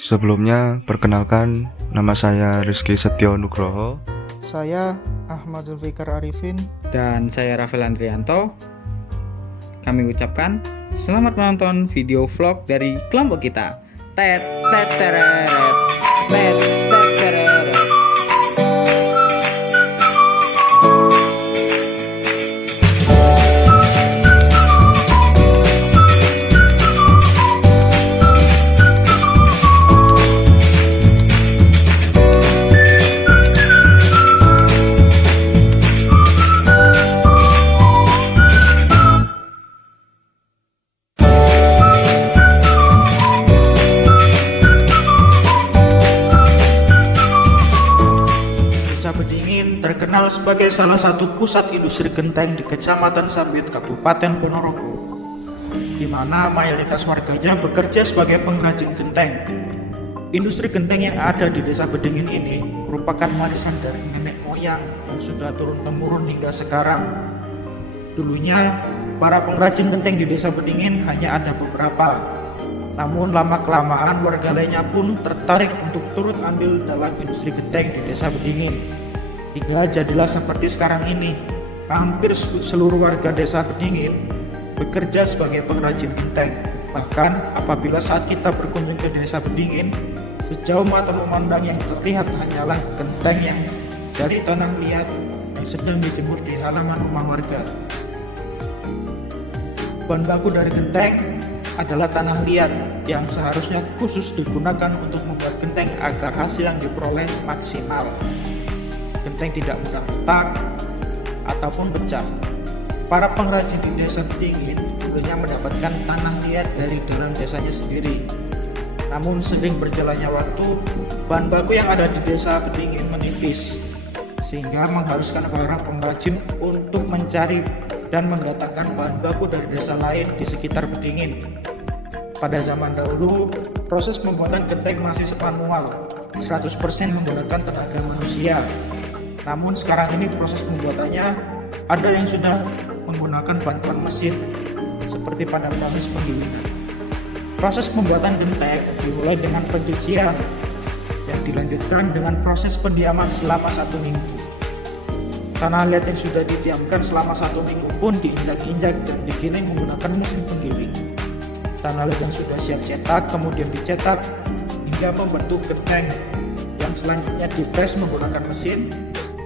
Sebelumnya, perkenalkan, nama saya Rizky Setio Nugroho. Saya Ahmad Zulfikar Arifin. Dan saya Rafael Andrianto. Kami ucapkan selamat menonton video vlog dari kelompok kita. Tet tet teret, tet tet teret. Desa Bedingin terkenal sebagai salah satu pusat industri genteng di Kecamatan Sambit, Kabupaten Ponorogo, di mana mayoritas warganya bekerja sebagai pengrajin genteng. Industri genteng yang ada di Desa Bedingin ini merupakan warisan dari nenek moyang yang sudah turun-temurun hingga sekarang. Dulunya, para pengrajin genteng di Desa Bedingin hanya ada beberapa. Namun lama-kelamaan warga lainnya pun tertarik untuk turut andil dalam industri genteng di Desa Bedingin. Hingga jadilah seperti sekarang ini, hampir seluruh warga Desa Bedingin bekerja sebagai pengrajin genteng. Bahkan apabila saat kita berkunjung ke Desa Bedingin, sejauh mata memandang yang terlihat hanyalah genteng yang dari tanah liat yang sedang dijemur di halaman rumah warga. Bahan baku dari genteng adalah tanah liat yang seharusnya khusus digunakan untuk membuat genteng agar hasil yang diperoleh maksimal. Genteng tidak mudah retak ataupun pecah. Para pengrajin di Desa Bedingin dulunya mendapatkan tanah liat dari dalam desanya sendiri. Namun sering berjalannya waktu, bahan baku yang ada di Desa Bedingin menipis, sehingga mengharuskan para pengrajin untuk mencari dan mendatangkan bahan baku dari desa lain di sekitar Bedingin. Pada zaman dahulu, proses pembuatan genteng masih manual, 100% menggunakan tenaga manusia. Namun sekarang ini proses pembuatannya ada yang sudah menggunakan bantuan mesin, seperti pada proses penggilingan. Proses pembuatan genteng dimulai dengan pencucian, yang dilanjutkan dengan proses pendiaman selama 1 minggu. Tanah liat yang sudah didiamkan selama 1 minggu pun diinjak-injak dan digiling menggunakan mesin penggiling. Tanah liat yang sudah siap cetak kemudian dicetak hingga membentuk genteng yang selanjutnya dipres menggunakan mesin.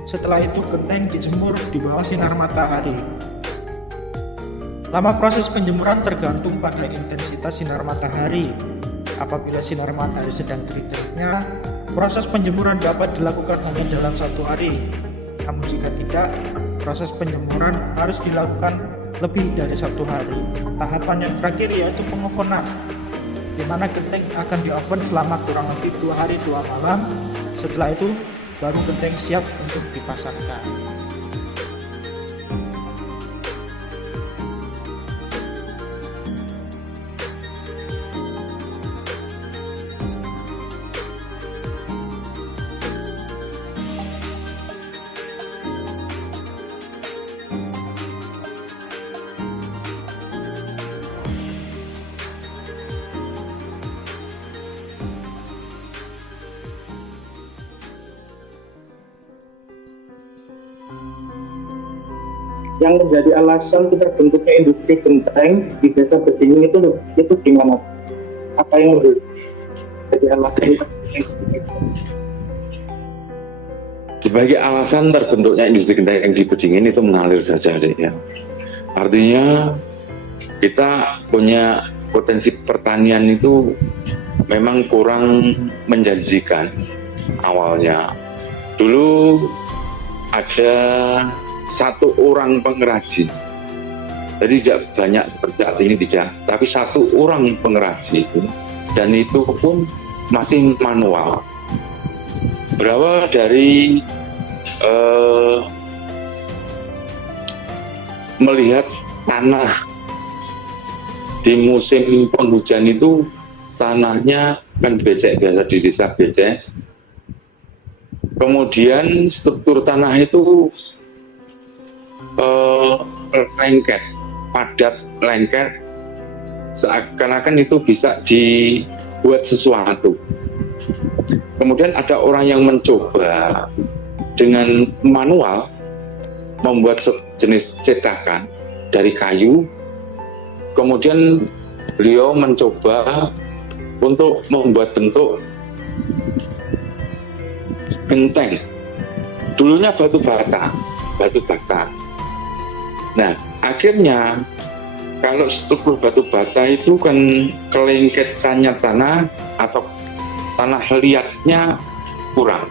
Setelah itu genteng dijemur di bawah sinar matahari. Lama proses penjemuran tergantung pada intensitas sinar matahari. Apabila sinar matahari sedang terik-teriknya, proses penjemuran dapat dilakukan hanya dalam 1 hari. Namun jika tidak, proses penjemuran harus dilakukan lebih dari 1 hari. Tahapan yang terakhir yaitu pengovenan, di mana genteng akan dioven selama kurang lebih 2 hari 2 malam. Setelah itu, baru genteng siap untuk dipasarkan. Yang menjadi alasan kita bentuknya industri genteng di Desa Bedingin itu gimana? Apa yang menjadi alasan kita bentuknya industri genteng? Sebagai alasan terbentuknya industri genteng di Bedingin itu mengalir saja, Dek, ya. Artinya kita punya potensi pertanian itu memang kurang menjanjikan awalnya. Dulu ada 1 orang pengrajin, jadi tidak banyak seperti saat ini tidak, tapi 1 orang pengrajin, dan itu pun masih manual. Berawal dari melihat tanah di musim penghujan itu tanahnya kan becek, biasa di desa becek. Kemudian struktur tanah itu lengket, padat, lengket, seakan-akan itu bisa dibuat sesuatu. Kemudian ada orang yang mencoba dengan manual membuat jenis cetakan dari kayu. Kemudian beliau mencoba untuk membuat bentuk genteng. Dulunya batu bata. Nah, akhirnya kalau struktur batu bata itu kan kelengketannya tanah atau tanah liatnya kurang.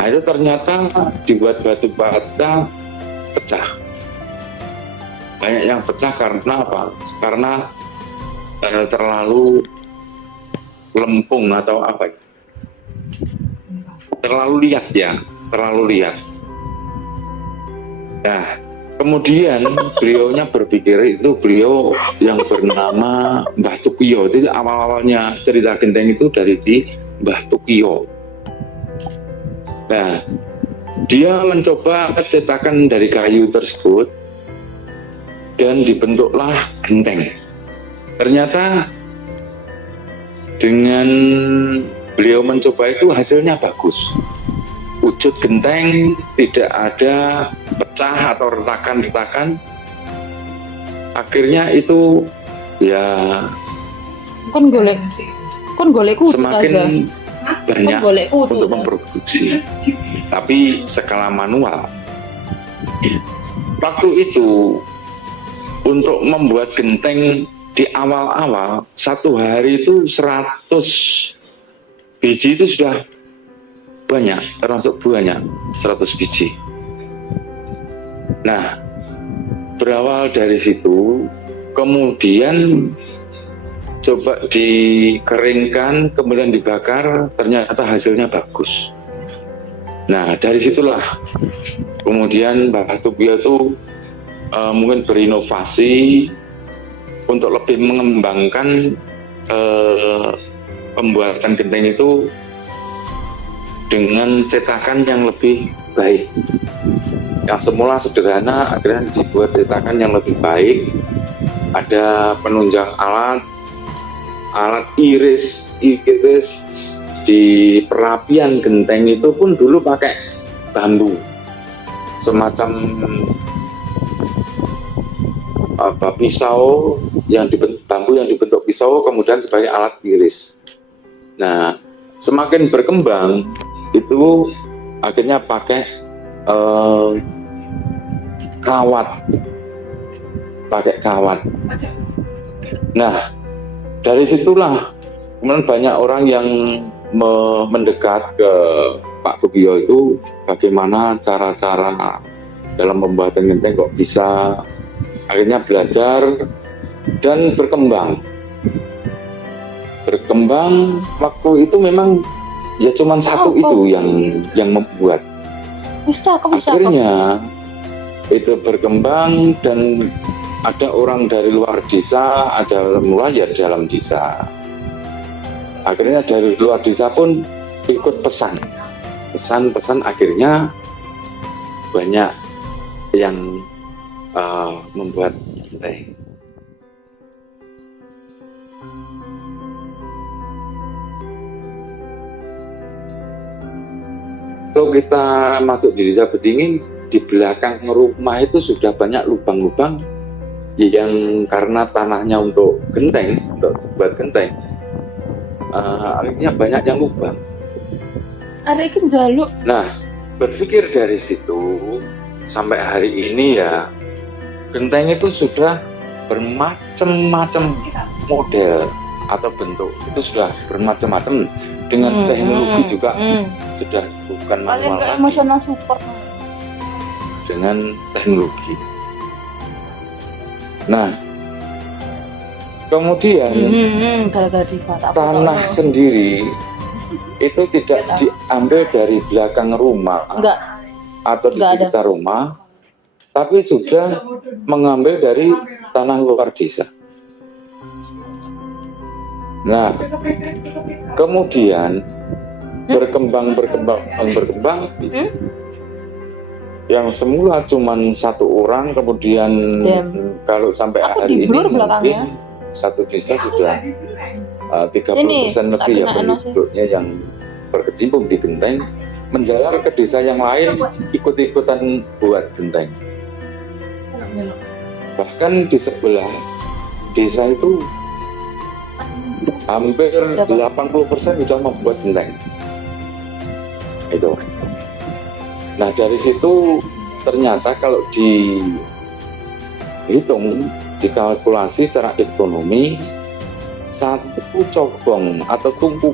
Nah, itu ternyata dibuat batu bata pecah. Banyak yang pecah karena apa? Karena terlalu lempung atau apa? Terlalu liat ya, terlalu liat. Nah, kemudian beliaunya berpikir, itu beliau yang bernama Mbah Tukiyo. Jadi awal-awalnya cerita genteng itu dari di Mbah Tukiyo. Nah, dia mencoba cetakan dari kayu tersebut dan dibentuklah genteng. Ternyata dengan beliau mencoba itu hasilnya bagus. Wujud genteng tidak ada pecah atau retakan-retakan. Akhirnya itu ya kon golek kudu semakin banyak golek kudu, untuk memproduksi, tapi skala manual. Waktu itu untuk membuat genteng di awal-awal, satu hari itu 100 biji itu sudah banyak, termasuk buahnya 100 biji. Nah, berawal dari situ, kemudian coba dikeringkan, kemudian dibakar, ternyata hasilnya bagus. Nah, dari situlah kemudian Mbah Tukiyo itu mungkin berinovasi untuk lebih mengembangkan pembuatan genteng itu dengan cetakan yang lebih baik. Yang semula sederhana, akhirnya dibuat cetakan yang lebih baik. Ada penunjang alat iris di perapian genteng itu pun dulu pakai bambu, semacam pisau yang bambu yang dibentuk pisau, kemudian sebagai alat iris. Nah, semakin berkembang itu akhirnya pakai kawat. Nah, dari situlah kemudian banyak orang yang mendekat ke Pak Tukiyo itu, bagaimana cara-cara dalam pembuatan genteng kok bisa. Akhirnya belajar dan berkembang. Waktu itu memang ya cuman satu itu yang membuat. Akhirnya itu berkembang dan ada orang dari luar desa, ada mulai ya dalam desa. Akhirnya dari luar desa pun ikut pesan, akhirnya banyak yang membuat teh. Kalau kita masuk di Desa Bedingin, di belakang rumah itu sudah banyak lubang-lubang yang karena tanahnya untuk genteng, untuk buat genteng, akhirnya banyak yang lubang. Ada ikan jaluk. Nah, berpikir dari situ sampai hari ini ya, genteng itu sudah bermacam-macam model atau bentuk, itu sudah bermacam-macam dengan teknologi juga sudah bukan manual lagi, emosional support dengan teknologi. Nah, kemudian tanah sendiri itu tidak diambil dari belakang rumah atau di sekitar rumah, tapi sudah mengambil dari tanah luar desa. Nah, kemudian berkembang. Yang semula cuma satu orang, kemudian kalau sampai hari ini mungkin satu desa sudah 30% lebih ya penduduknya yang berkecimpung di genteng menjalar ke desa yang lain ikut-ikutan buat genteng. Bahkan di sebelah desa itu hampir 80% sudah membuat genteng. Itu. Nah dari situ ternyata kalau dihitung, dikalkulasi secara ekonomi, satu cobong atau tungku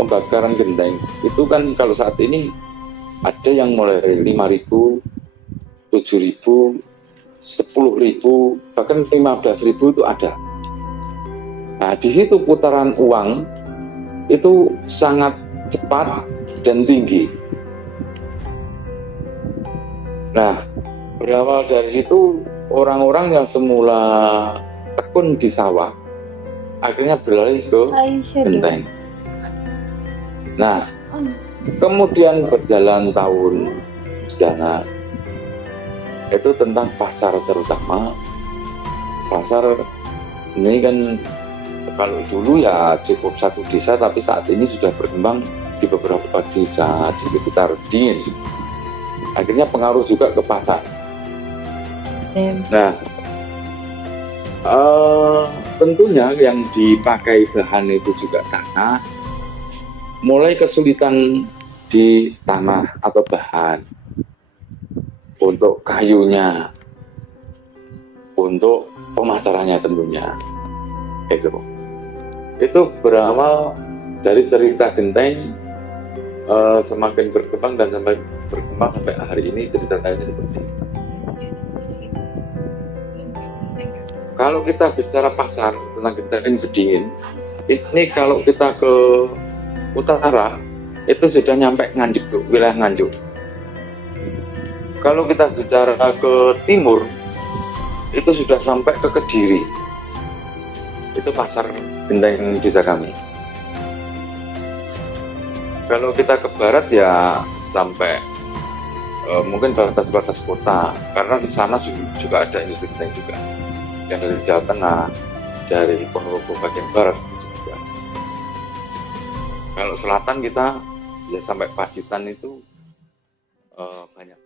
pembakaran genteng itu kan kalau saat ini ada yang mulai dari 5.000, 7.000, 10.000, bahkan 15.000 itu ada. Nah di situ putaran uang itu sangat cepat dan tinggi. Nah berawal dari situ orang-orang yang semula tekun di sawah akhirnya beralih ke genteng. Nah, kemudian berjalan tahun di sana itu tentang pasar, terutama pasar ini kan kalau dulu ya cukup satu desa, tapi saat ini sudah berkembang di beberapa desa di sekitar Dieng. Akhirnya pengaruh juga ke pasar. Nah, tentunya yang dipakai bahan itu juga tanah, mulai kesulitan di tanah atau bahan untuk kayunya, untuk pemasarannya tentunya. Itu berawal dari cerita genteng semakin berkembang dan sampai berkembang sampai hari ini ceritanya seperti ini. Kalau kita bicara pasar tentang genteng Bedingin, ini kalau kita ke utara itu sudah nyampe Nganjuk, wilayah Nganjuk. Kalau kita bicara ke timur itu sudah sampai ke Kediri. Itu pasar genteng desa kami. Kalau kita ke barat ya sampai mungkin batas-batas kota, karena di sana juga ada industri genteng juga. Yang dari Jawa Tengah, dari Ponorogo bagian barat juga. Kalau selatan kita ya sampai Pacitan itu banyak.